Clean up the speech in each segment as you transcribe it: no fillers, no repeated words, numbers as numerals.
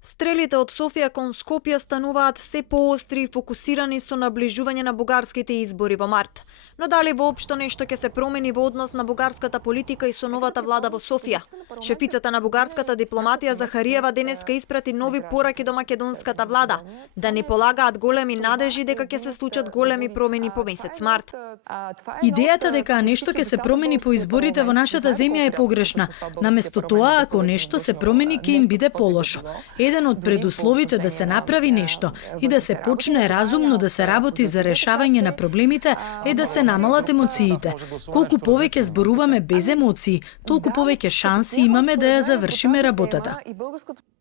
Стрелите од Софија кон Скопје стануваат се поостри и фокусирани со наближување на бугарските избори во март. Но дали воопшто нешто ќе се промени во однос на бугарската политика и со новата влада во Софија? Шефицата на бугарската дипломатија Захариева денеска испрати нови пораки до македонската влада, да не полагаат големи надежи дека ќе се случат големи промени по месец март. Идејата дека нешто ќе се промени по изборите во нашата земја е погрешна. Наместо тоа, ако нешто се промени, ќе им биде полошо. Еден од предусловите да се направи нешто и да се почне разумно да се работи за решавање на проблемите е да се намалат емоциите. Колку повеќе зборуваме без емоции, толку повеќе шанси имаме да ја завршиме работата.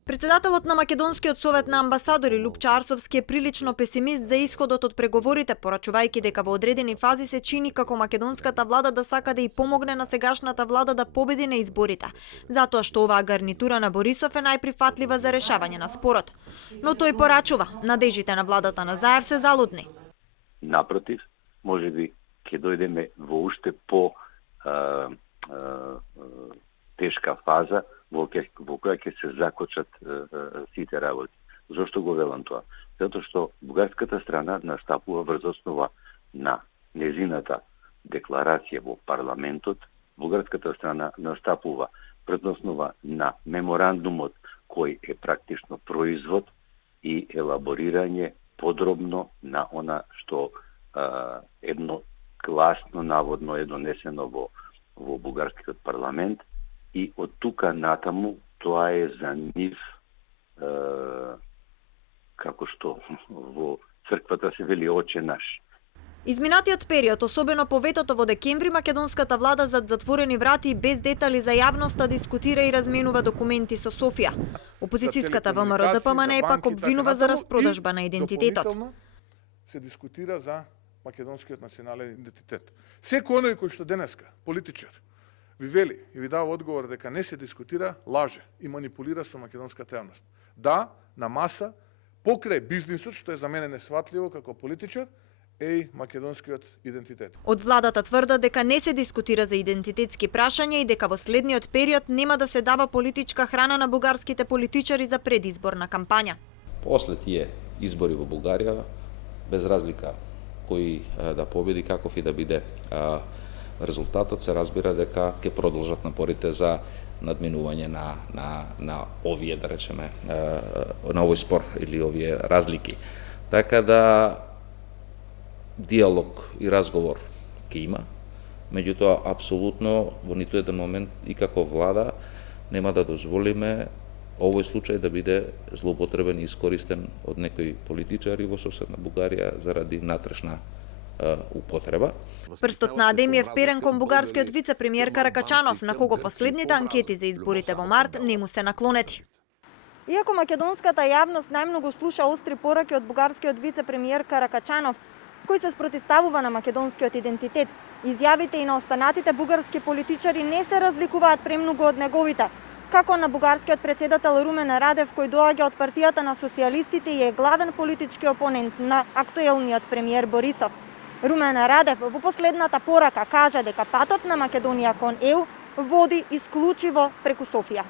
Председателот на Македонскиот совет на амбасадори Лупчо Арсовски е прилично песимист за исходот од преговорите, порачувајќи дека во одредени фази се чини како македонската влада да сака да и помогне на сегашната влада да победи на изборите, затоа што оваа гарнитура на Борисов е најприфатлива за решавање на спорот. Но тој порачува, надежите на владата на Заев се залудни. Напротив, можеби ќе дојдеме во уште по тешка фаза во која ќе се закочат сите работи. Зошто го велам тоа? Затоа што бугарската страна настапува врз основа на незината декларација во парламентот, бугарската страна настапува врз основа на меморандумот кој е практично производ и елаборирање подробно на она што едно гласно наводно е донесено во бугарскиот парламент, и од тука натаму тоа е за нив како што во црквата се вели Оче наш. Изминатиот период, особено по ветото во декември, македонската влада зад затворени врати и без детали за јавноста дискутира и разменува документи со Софија. Опозицијската ВМРО-ДПМН пак обвинува за распродажба на идентитетот. Се дискутира за македонскиот национален идентитет. Секој оној кој што денеска политичар ви вели и ви дава одговор дека не се дискутира, лаже и манипулира со македонската јавност. Да, на маса, покрај бизнисот, што е за мене несватливо како политичар, е македонскиот идентитет. Од владата тврда дека не се дискутира за идентитетски прашања и дека во следниот период нема да се дава политичка храна на бугарските политичари за предизборна кампања. После тие избори во Бугарија, без разлика кој да победи, каков и да биде резултатот, се разбира дека ќе продолжат напорите за надминување на овие, да речеме, на овој спор или овие разлики. Така да диалог и разговор ќе има, меѓутоа апсолутно во ниту еден момент и како влада нема да дозволиме овој случај да биде злоупотребен и искористен од некои политичари во соседна Бугарија заради внатрешна употреба. Прстот на Адемиев перен кон бугарскиот вице-премиер Каракачанов, на кого последните анкети за изборите во март не му се наклонети. Иако македонската јавност најмногу слуша остри пораки од бугарскиот вице-премиер Каракачанов, кој се спротивставува на македонскиот идентитет, изјавите и на останатите бугарски политичари не се разликуваат премногу од неговите, како на бугарскиот председател Румен Радев, кој доаѓа од партијата на социјалистите и е главен политички опонент на актуелниот премиер Борисов. Румен Радев во последната порака кажа дека патот на Македонија кон ЕУ води исклучиво преку Софија.